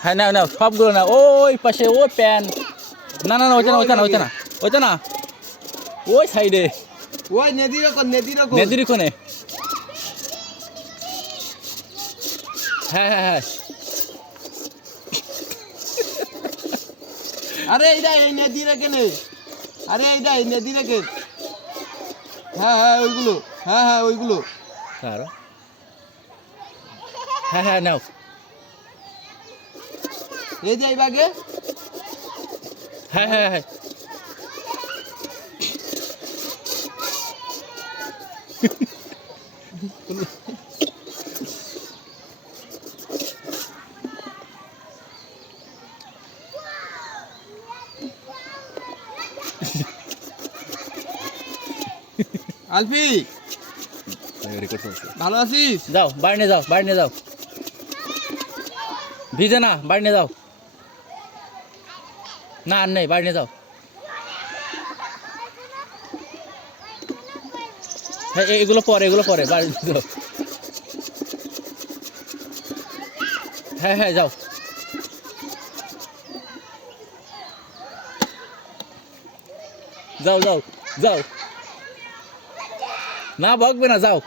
হ্যাঁ নাও নাও সবগুলো নাও ওই পাশে ওই প্যান না না না ওইটা না ওইটা না ওইটা না ওইটা না ওই সাইডে ওই নেদির নদীর কোণে হ্যাঁ হ্যাঁ হ্যাঁ আরে এইটা এই নেদির কেনে আরে এইটা এই নেদির কে হ্যাঁ হ্যাঁ ওইগুলো হ্যাঁ হ্যাঁ ওইগুলো কারো হ্যাঁ হ্যাঁ নাও এই যে এই বাগে হ্যাঁ হ্যাঁ হ্যাঁ আলফি ভালো আছিস যাও বাড়ি নিয়ে যাও বাড়ি নিয়ে যাও ভিজে না বাড়ি নিয়ে যাও না আর নেই বাড়ি নিয়ে যাও হ্যাঁ এগুলো পরে বাড়ি নিয়ে যাও হ্যাঁ হ্যাঁ যাও যাও যাও যাও না বকবে না যাও